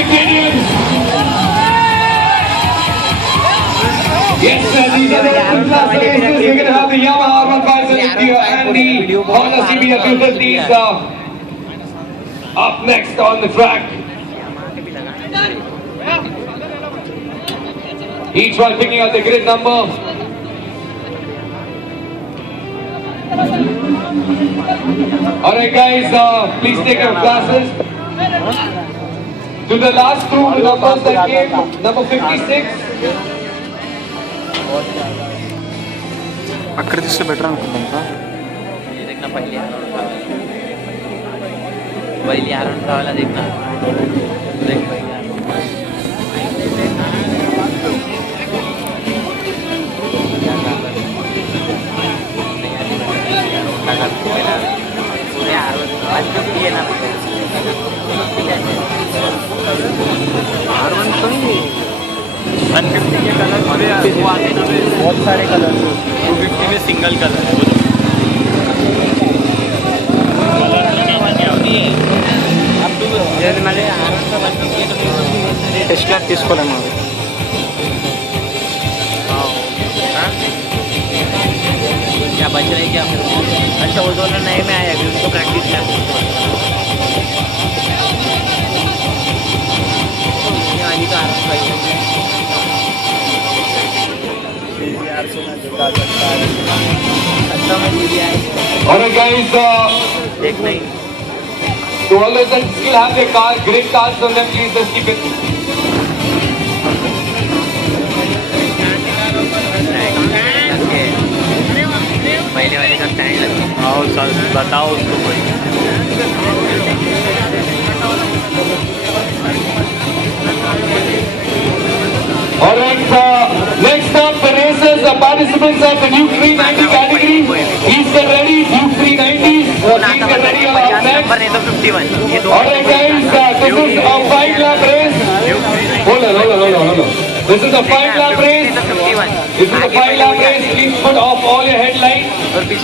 the KTMs. Yes, sir, these are the open class races. We're going to have the Yamaha R1500 and the Honda CBR 250s up next on the track. Each one picking out the grid number. Alright guys, please take your classes. To the last two numbers that came, number 56. అక్కడ తీస్తే better అనుకుంటాం पहले आराम वाला देखना बहुत सारे colour 250 में सिंगल कलर है టెస్ట్ క్లాస్ తీసుకోలేము क्या बच रहा है क्या अच्छा वो दोनों नए में आए अभी उनको प्रैक्टिस कर आनी तो आराम Alright guys, देख नहीं to all those that still have their car, great cars on them, please just keep it. पहले वाले का स्टैंड आओ सर बताओ उसको कोई Alright, next up the racers, the participants of the Duke 390 category. Please get ready, Duke 390s. Please get ready up next. Alright guys, this is a 5-lap race. Hold on. This is a 5-lap race. This is a 5-lap race. Please put off all your headlights. And make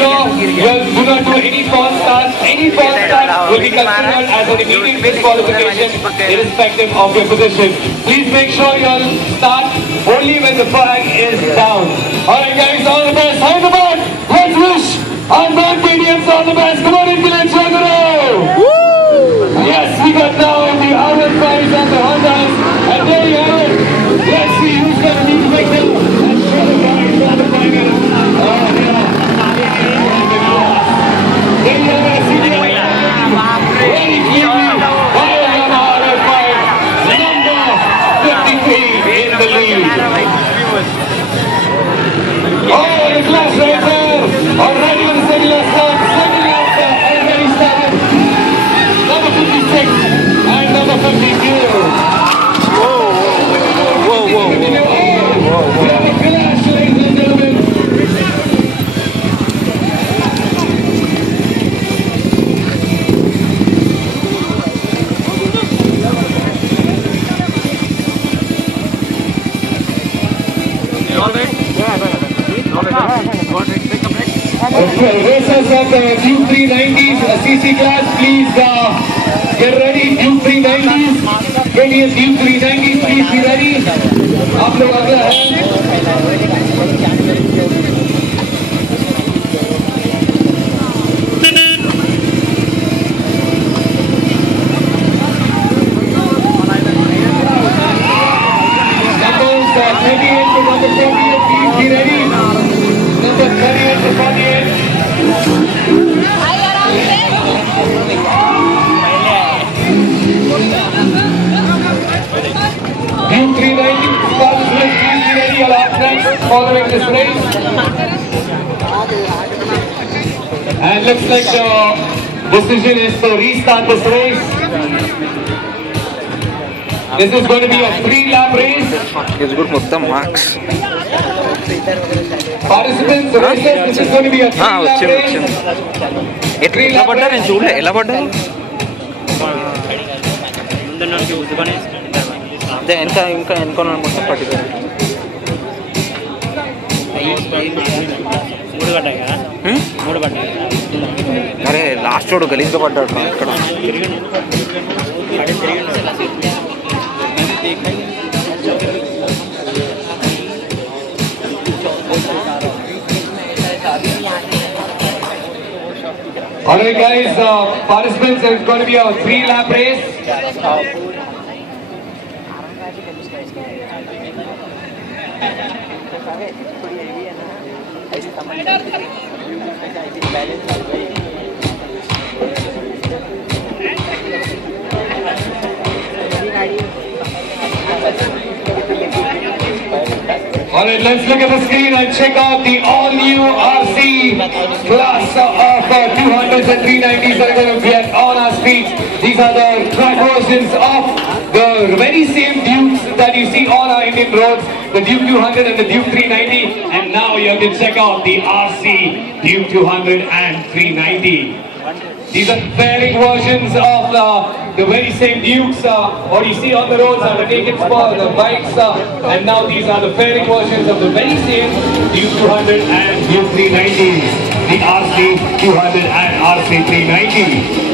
sure you do not do any false starts. Any false start will be considered as an immediate disqualification irrespective of your position. Please make sure you'll start only when the flag is down. Alright guys, all the best. Hyderabad, let's wish our non-KTMs all the best. Come on in, let's rock and roll. Yes, we got now the R15s and the Hondas. And there you have it. Let's see who's going to be the victor. Let's show the guys on the final. There you have it. See the very clearly. In the lead. Oh, the class racer already on the second lap start. Second lap start already started. Number 56 and number 52. Whoa. We have a clash, ladies and gentlemen. Racers of the Duke 390s CC class, please get ready. Duke 390s, KTM Duke 390s, please be ready. आप लोग अगला है. Numbers 38 to number 48, please be ready. Number 38 to 48. Duke 390 participants, please be ready. I'll ask next following this race. And looks like the decision is to restart this race. This is going to be a 3-lap race. It's good for the marks. Participants, racers, this is going to be a 3-lap race. ఎలా పడ్డారు నేను చూడలే ఎలా పడ్డారు అదే ఇంకా ఎన్నుకోవాలి మొత్తం పట్టిపోయారు మూడు పడ్డాయి కదా మూడు పడ్డాయి కదా అరే లాస్ట్ వాడు గలీజ్గా పడ్డాడు రా ఇక్కడ. Alright guys, participants, it's going to be a 3-lap race. Alright, let's look at the screen and check out the all-new RC class of 200s and 390s that are going to be on our streets. These are the track versions of the very same Dukes that you see on our Indian roads, the Duke 200 and the Duke 390. And now you can check out the RC Duke 200 and 390. These are fairing versions of the very same Dukes. What you see on the roads are the naked spot, the bikes, and now these are the fairing versions of the very same Duke 200 and Duke 390. The RC 200 and RC 390.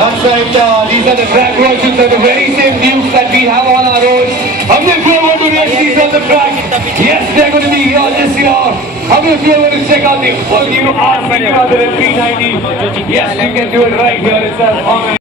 That's right, these are the track versions of the very same Dukes that we have on our roads. How many of you are going to race these on the track? Yes, they're going to be here this year. How many of you are going to check out the all new R200 and 390? Yes, you can do it right here itself.